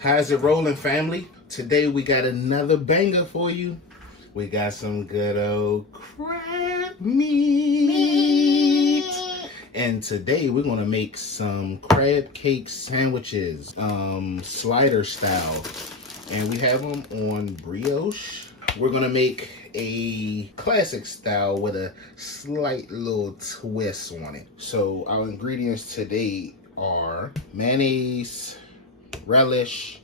How's it rolling, family? Today we got another banger for you. We got some good old crab meat. And today we're gonna make some crab cake sandwiches, slider style. And we have them on brioche. We're gonna make a classic style with a slight little twist on it. So our ingredients today are mayonnaise, relish,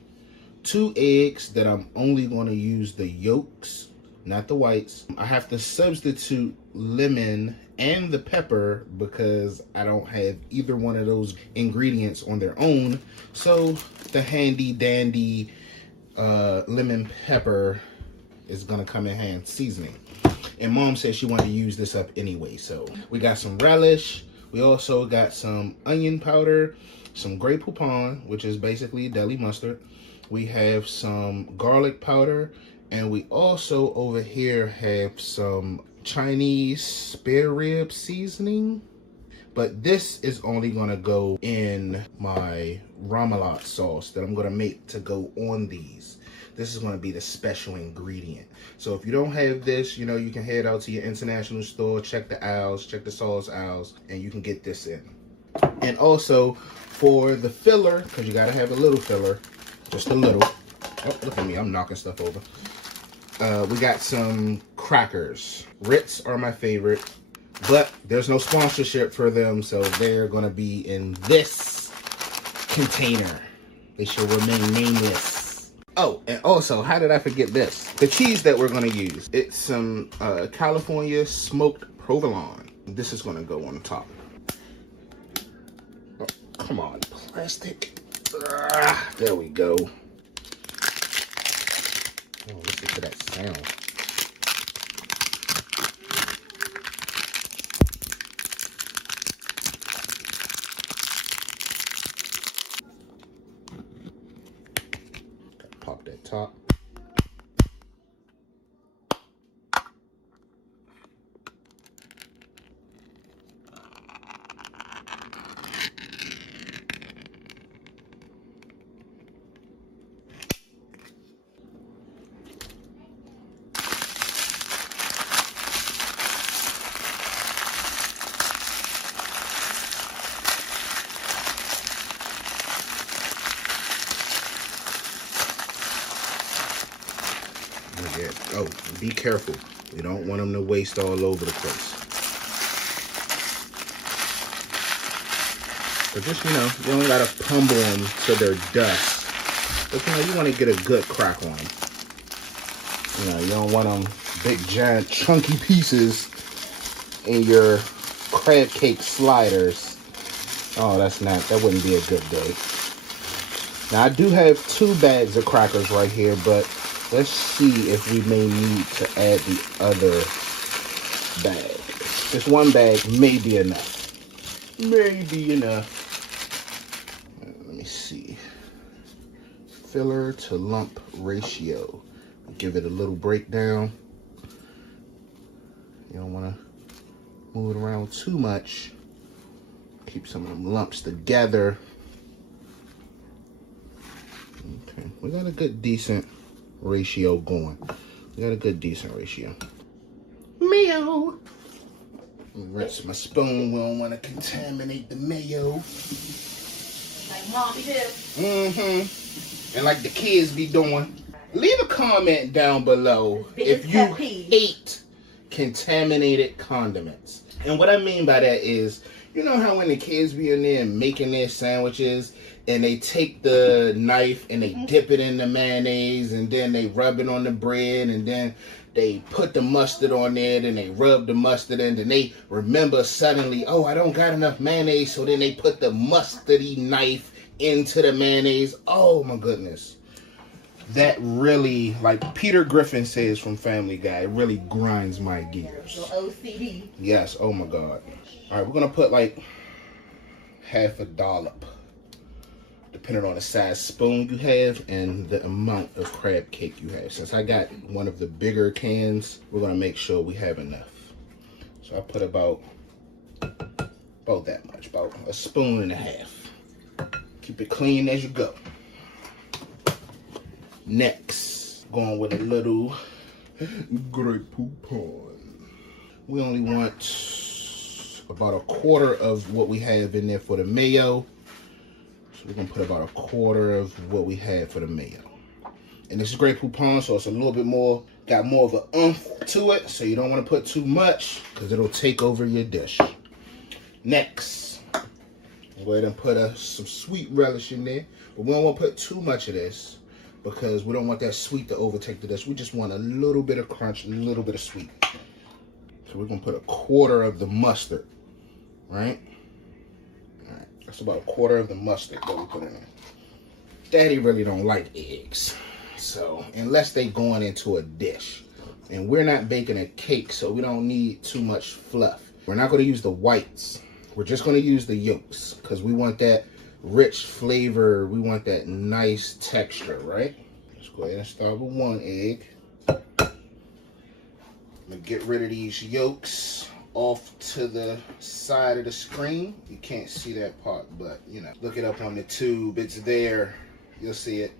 2 eggs that I'm only going to use the yolks, not the whites. I have to substitute lemon and the pepper because I don't have either one of those ingredients on their own. So the handy dandy lemon pepper is going to come in hand seasoning. And mom said she wanted to use this up anyway. So we got some relish. We also got some onion powder, some Grey Poupon, which is basically deli mustard. We have some garlic powder, and we also over here have some Chinese spare rib seasoning. But this is only gonna go in my remoulade sauce that I'm gonna make to go on these. This is gonna be the special ingredient. So if you don't have this, you know, you can head out to your international store, check the aisles, check the sauce aisles, and you can get this in. And also for the filler, because you gotta have a little filler, just a little. Oh, look at me, I'm knocking stuff over. We got some crackers. Ritz are my favorite, but there's no sponsorship for them, so they're gonna be in this container. They shall remain nameless. Oh, and also, how did I forget this? The cheese that we're gonna use. It's some California smoked provolone. This is gonna go on top. Oh, come on, plastic. There we go. Oh, listen to that sound. Gotta pop that top. Oh, be careful. We don't want them to waste all over the place. But just, you know, you don't gotta pummel them to their dust. But, you know, you want to get a good crack on them. You know, you don't want them big, giant, chunky pieces in your crab cake sliders. Oh, that wouldn't be a good day. Now, I do have 2 bags of crackers right here, but let's see if we may need to add the other bag. This 1 bag may be enough. Maybe enough. Let me see. Filler to lump ratio. Give it a little breakdown. You don't want to move it around too much. Keep some of them lumps together. Okay, we got a good, decent ratio going. We got a good, decent ratio. Mayo. Rinse my spoon. We don't want to contaminate the mayo. Like mommy do. Mm-hmm. And like the kids be doing. Leave a comment down below if you hate contaminated condiments. And what I mean by that is, you know how when the kids be in there making their sandwiches and they take the knife and they dip it in the mayonnaise and then they rub it on the bread and then they put the mustard on there and they rub the mustard in and they remember suddenly, oh, I don't got enough mayonnaise, so then they put the mustardy knife into the mayonnaise. Oh my goodness. That really, like Peter Griffin says from Family Guy, it really grinds my gears. OCD. Yes, oh my God. All right, we're gonna put like half a dollop, depending on the size spoon you have and the amount of crab cake you have. Since I got one of the bigger cans, we're gonna make sure we have enough. So I put about that much, about a spoon and a half. Keep it clean as you go. Next, going with a little Grey Poupon. We only want about a quarter of what we have in there for the mayo. So we're gonna put about a quarter of what we have for the mayo. And this is Grey Poupon, so it's a little bit more, got more of an oomph to it. So you don't want to put too much because it'll take over your dish. Next, go ahead and put some sweet relish in there. But we don't want to put too much of this because we don't want that sweet to overtake the dish. We just want a little bit of crunch, a little bit of sweet. So we're going to put a quarter of the mustard, right? All right, that's about a quarter of the mustard that we put in there. Daddy really don't like eggs. So, unless they going into a dish. And we're not baking a cake, so we don't need too much fluff. We're not going to use the whites. We're just going to use the yolks because we want that rich flavor. We want that nice texture, right? Let's go ahead and start with one egg. I'm going to get rid of these yolks off to the side of the screen. You can't see that part, but, you know, look it up on the tube. It's there. You'll see it.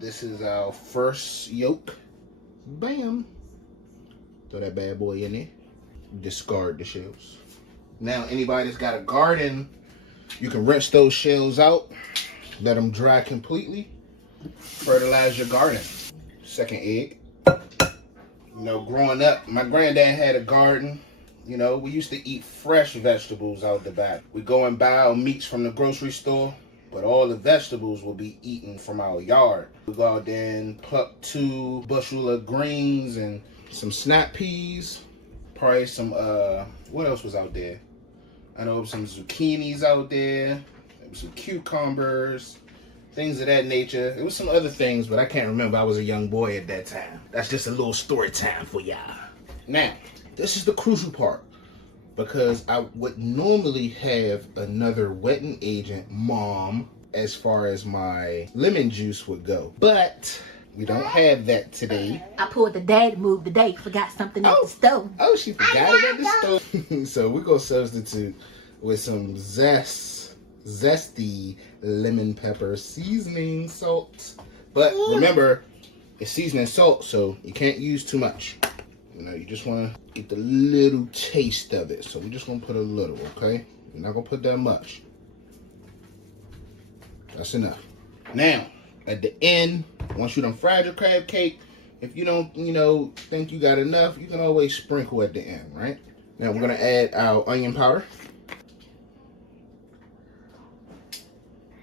This is our first yolk. Bam. Throw that bad boy in there. Discard the shells. Now, anybody that's got a garden, you can rinse those shells out. Let them dry completely. Fertilize your garden. Second egg. You know, growing up, my granddad had a garden. You know, we used to eat fresh vegetables out the back. We go and buy our meats from the grocery store, but all the vegetables will be eaten from our yard. We go out there and pluck 2 bushel of greens and some snap peas. Probably some, what else was out there? I know there was some zucchinis out there. There was some cucumbers, things of that nature. There was some other things, but I can't remember. I was a young boy at that time. That's just a little story time for y'all. Now, this is the crucial part, because I would normally have another wetting agent, Mom, as far as my lemon juice would go. But we don't have that today. I pulled the dad move today. Forgot something at the stove. Oh, she forgot it at the stove. So we're going to substitute with some zesty lemon pepper seasoning salt. But remember, it's seasoning salt, so you can't use too much. You know, you just want to get the little taste of it. So we're just going to put a little, okay? We're not going to put that much. That's enough. Now, at the end, once you done fried your crab cake, if you don't, you know, think you got enough, you can always sprinkle at the end, right? Now we're going to add our onion powder.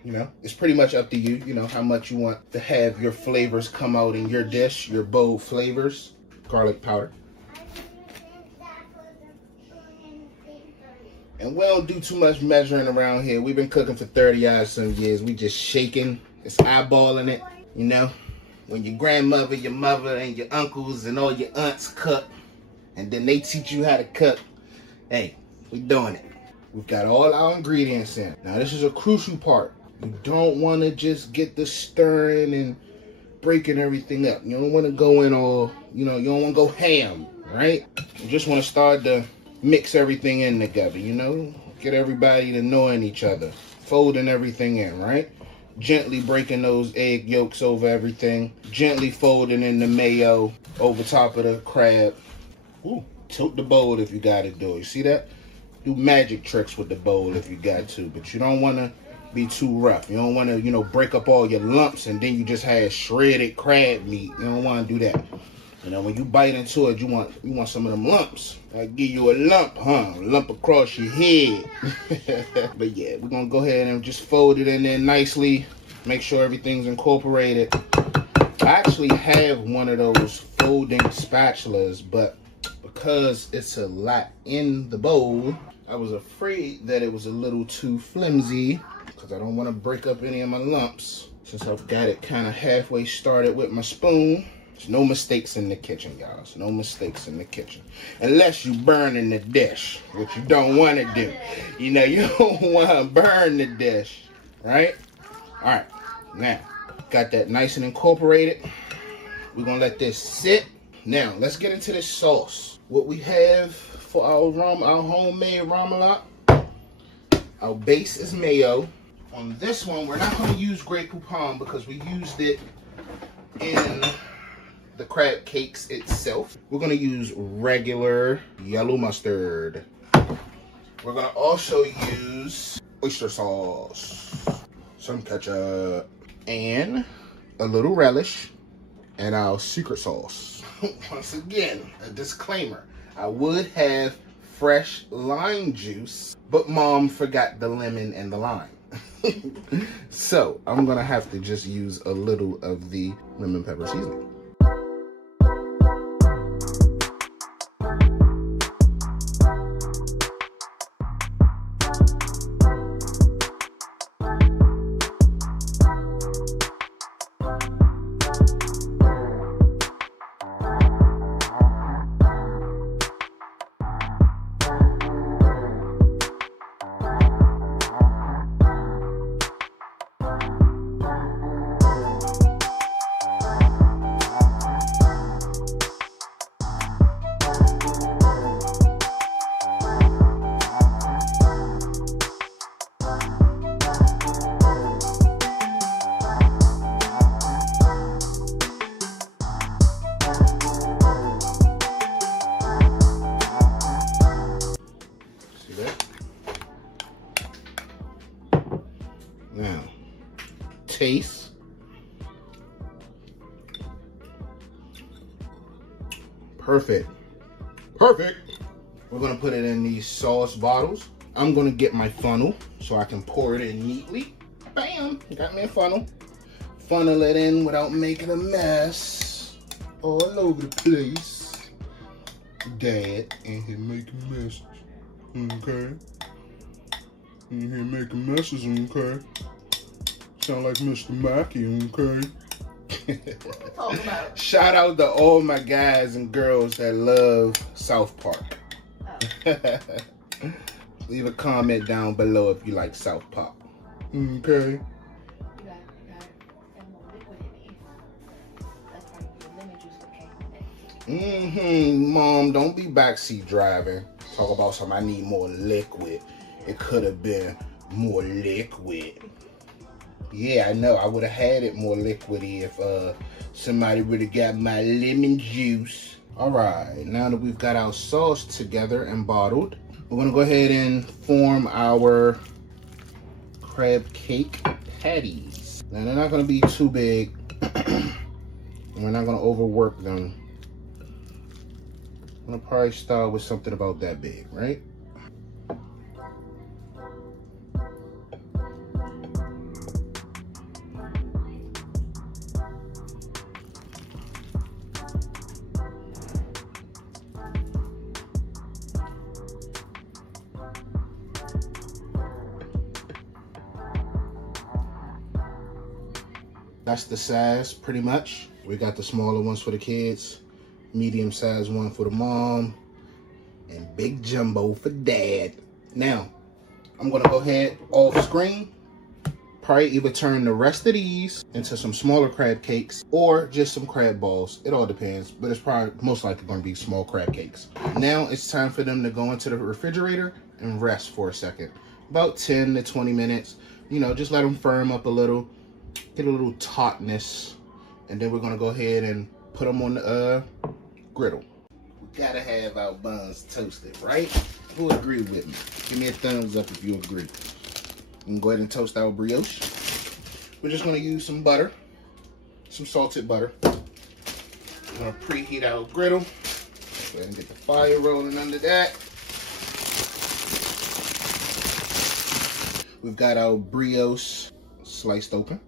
You know, it's pretty much up to you, you know, how much you want to have your flavors come out in your dish, your bold flavors. Garlic powder. And we don't do too much measuring around here. We've been cooking for 30-odd some years. We just shaking. It's eyeballing it, you know. When your grandmother, your mother, and your uncles and all your aunts cook, and then they teach you how to cook, hey, we doing it. We've got all our ingredients in. Now, this is a crucial part. You don't want to just get the stirring and breaking everything up. You don't want to go in all, you know, you don't want to go ham, right? You just want to start to mix everything in together, you know? Get everybody to knowing each other. Folding everything in, right? Gently breaking those egg yolks over everything. Gently folding in the mayo over top of the crab. Ooh, tilt the bowl if you got to do it. You see that? Do magic tricks with the bowl if you got to, but you don't want to be too rough. You don't want to, you know, break up all your lumps and then you just have shredded crab meat. You don't want to do that. You know, when you bite into it, you want some of them lumps. I give you a lump, huh? A lump across your head. But yeah, we're going to go ahead and just fold it in there nicely. Make sure everything's incorporated. I actually have one of those folding spatulas, but because it's a lot in the bowl, I was afraid that it was a little too flimsy because I don't want to break up any of my lumps. Since I've got it kind of halfway started with my spoon. There's no mistakes in the kitchen, guys. No mistakes in the kitchen. Unless you burn in the dish, which you don't want to do. You know, you don't want to burn the dish, right? All right, now, got that nice and incorporated. We're going to let this sit. Now, let's get into this sauce. What we have for our homemade remoulade, our base is mayo. On this one, we're not going to use Grey Poupon because we used it in the crab cakes itself, we're gonna use regular yellow mustard. We're gonna also use oyster sauce, some ketchup, and a little relish, and our secret sauce. Once again, a disclaimer. I would have fresh lime juice, but Mom forgot the lemon and the lime. So I'm gonna have to just use a little of the lemon pepper seasoning. Now, taste. Perfect. Perfect. We're gonna put it in these sauce bottles. I'm gonna get my funnel so I can pour it in neatly. Bam, got me a funnel. Funnel it in without making a mess all over the place. Dad in here making messes, okay? In here making messes, okay? Sound like Mr. Mackey, okay? Shout out to all my guys and girls that love South Park. Oh. Leave a comment down below if you like South Park. Okay. Mom, don't be backseat driving. Talk about something. I need more liquid. It could have been more liquid. Yeah, I know. I would have had it more liquidy if somebody would have got my lemon juice. All right, now that we've got our sauce together and bottled, we're gonna go ahead and form our crab cake patties. Now they're not gonna be too big. We're not gonna overwork them. I'm gonna probably start with something about that big, right? That's the size, pretty much. We got the smaller ones for the kids, medium size one for the mom, and big jumbo for dad. Now, I'm gonna go ahead off screen, probably either turn the rest of these into some smaller crab cakes or just some crab balls. It all depends, but it's probably most likely gonna be small crab cakes. Now it's time for them to go into the refrigerator and rest for a second. About 10 to 20 minutes. You know, just let them firm up a little. Get a little tautness, and then we're gonna go ahead and put them on the griddle. We gotta have our buns toasted, right? Who agree with me? Give me a thumbs up if you agree. We can go ahead and toast our brioche. We're just gonna use some butter, some salted butter. We're gonna preheat our griddle. Go ahead and get the fire rolling under that. We've got our brioche sliced open.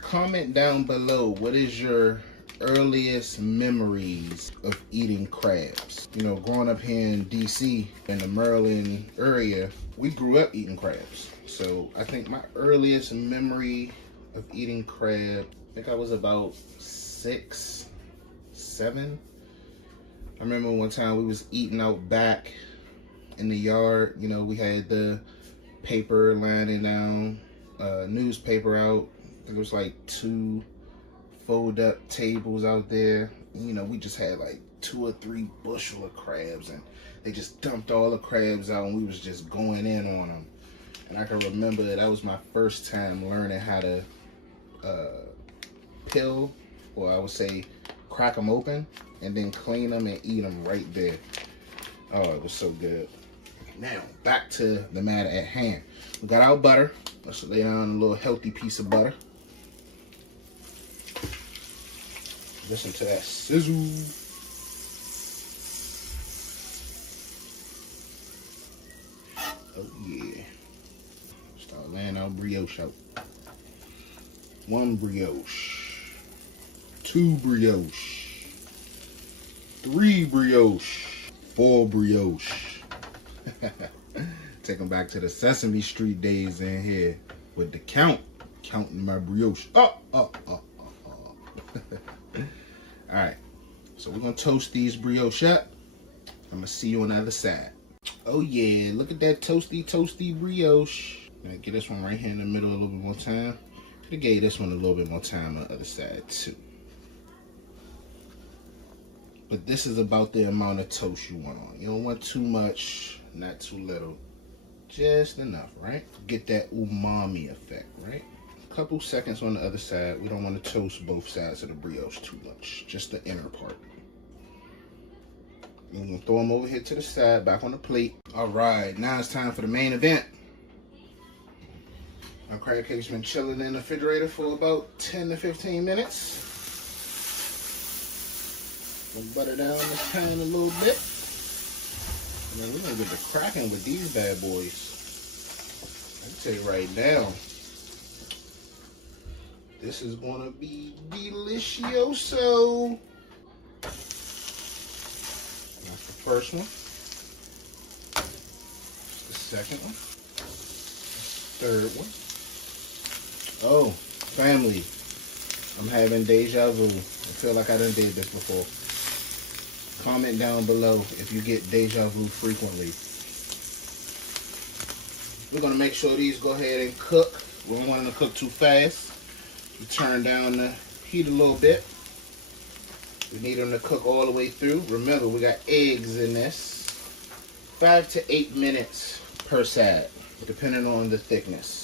Comment down below, what is your earliest memories of eating crabs? You know, growing up here in DC, in the Maryland area, we grew up eating crabs. So I think my earliest memory of eating crab, I think I was about 6, 7. I remember one time we was eating out back in the yard. You know, we had the paper lining down, newspaper out. There was like 2 fold up tables out there. You know, we just had like 2 or 3 bushel of crabs, and they just dumped all the crabs out, and we was just going in on them. And I can remember that was my first time learning how to peel or I would say crack them open and then clean them and eat them right there. Oh, it was so good. Now, back to the matter at hand. We got our butter. Let's lay down a little healthy piece of butter. Listen to that sizzle. Oh yeah. Start laying our brioche out. 1 brioche. 2 brioche. 3 brioche. 4 brioche. Take them back to the Sesame Street days in here with the counting my brioche. Alright, so we're gonna toast these brioche up. I'm gonna see you on the other side. Oh yeah, look at that toasty brioche. I'm gonna get this one right here in the middle a little bit more time. Could have gave this one a little bit more time on the other side too. But this is about the amount of toast you want on. You don't want too much, not too little. Just enough, right? Get that umami effect, right? A couple seconds on the other side. We don't want to toast both sides of the brioche too much. Just the inner part. And we're going to throw them over here to the side, back on the plate. All right, now it's time for the main event. Our crab cake's been chilling in the refrigerator for about 10 to 15 minutes. We'll butter down this pan a little bit. And then we're going to get to cracking with these bad boys. I can tell you right now, this is going to be delicioso. That's the first one. That's the second one. Third one. Oh, family. I'm having deja vu. I feel like I done did this before. Comment down below if you get deja vu frequently. We're going to make sure these go ahead and cook. We don't want them to cook too fast. We turn down the heat a little bit. We need them to cook all the way through. Remember, we got eggs in this. 5 to 8 minutes per side, depending on the thickness.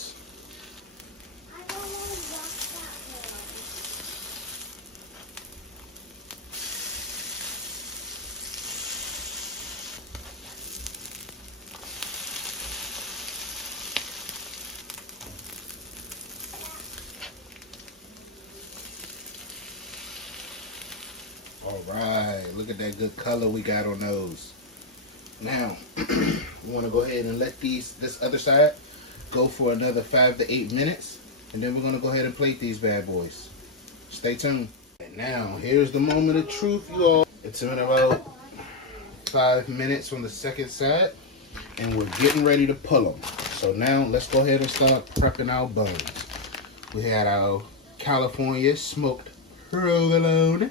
Alright, look at that good color we got on those. Now, we want to go ahead and let this other side go for another 5 to 8 minutes. And then we're going to go ahead and plate these bad boys. Stay tuned. And now, here's the moment of truth, you all. It's been about 5 minutes on the second side. And we're getting ready to pull them. So now, let's go ahead and start prepping our buns. We had our California smoked provolone.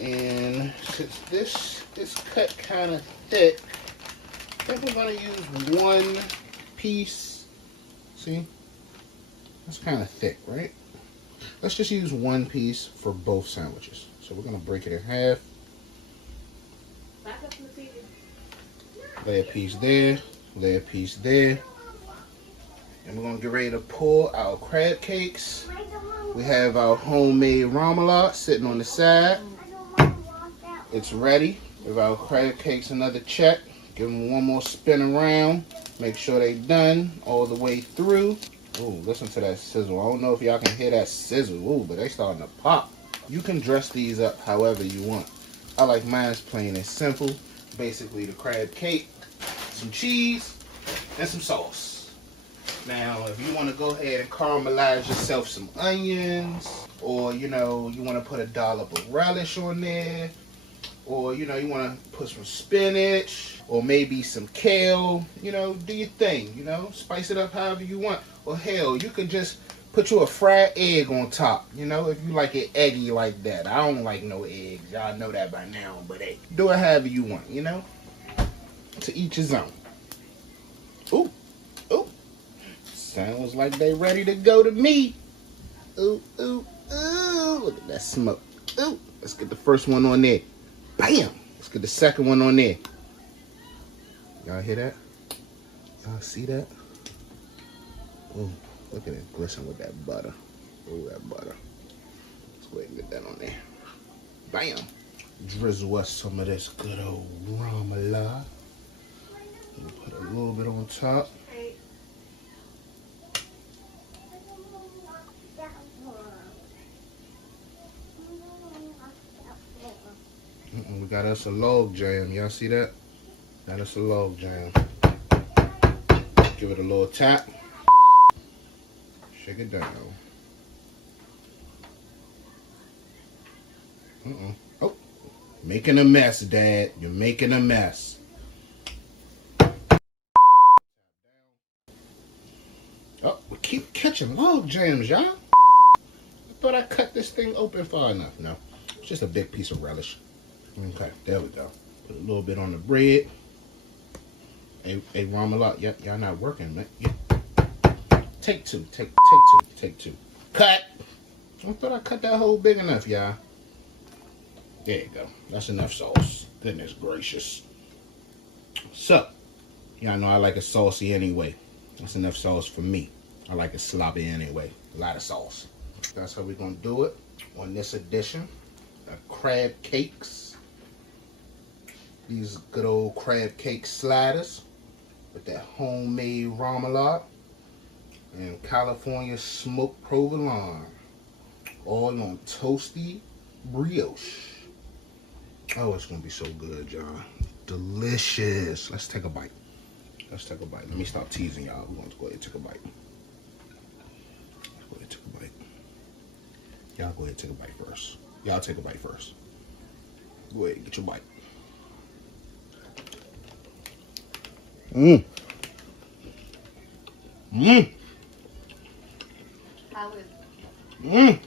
And since this is cut kind of thick, I think we're going to use 1 piece. See? That's kind of thick, right? Let's just use 1 piece for both sandwiches. So we're going to break it in half. Lay a piece there. Lay a piece there. And we're going to get ready to pull our crab cakes. We have our homemade remoulade sitting on the side. It's ready. Give our crab cakes another check. Give them 1 more spin around. Make sure they done all the way through. Ooh, listen to that sizzle. I don't know if y'all can hear that sizzle. Ooh, but they starting to pop. You can dress these up however you want. I like mine's plain and simple. Basically the crab cake, some cheese, and some sauce. Now, if you want to go ahead and caramelize yourself some onions, or you want to put a dollop of relish on there, or you want to put some spinach, or maybe some kale, do your thing, spice it up however you want. Or hell, you could just put you a fried egg on top, if you like it eggy like that. I don't like no eggs, y'all know that by now, but hey, do it however you want, to each his own. Ooh, ooh, sounds like they ready to go to me. Ooh, ooh, ooh, look at that smoke. Ooh, let's get the first one on there. Bam! Let's get the second one on there. Y'all hear that? Y'all see that? Oh, look at it glisten with that butter. Oh, that butter. Let's go that on there. Bam. Drizzle us some of this good old remoulade. We'll put a little bit on top. We got us a log jam. Y'all see that? Got us a log jam. Give it a little tap. Shake it down. Oh, making a mess, Dad. You're making a mess. Oh, we keep catching log jams, y'all. I thought I cut this thing open far enough. No, it's just a big piece of relish. Okay, there we go. Put a little bit on the bread. Hey, remoulade. Yep, y'all not working, man. Yeah. Take two. Take two. Cut. I thought I cut that hole big enough, y'all. There you go. That's enough sauce. Goodness gracious. So, y'all know I like it saucy anyway. That's enough sauce for me. I like it sloppy anyway. A lot of sauce. That's how we're going to do it on this edition of crab cakes. These good old crab cake sliders with that homemade remoulade and California smoked provolone. All on toasty brioche. Oh, it's going to be so good, y'all. Delicious. Let's take a bite. Let me stop teasing y'all. We're going to go ahead and take a bite. Let's go ahead and take a bite. Y'all go ahead and take a bite first. Y'all take a bite first. Go ahead and get your bite. How is it?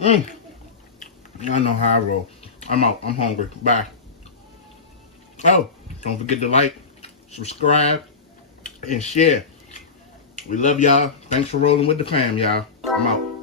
Good. Y'all know how I roll. I'm out. I'm hungry. Bye. Oh, don't forget to like, subscribe, and share. We love y'all. Thanks for rolling with the fam, y'all. I'm out.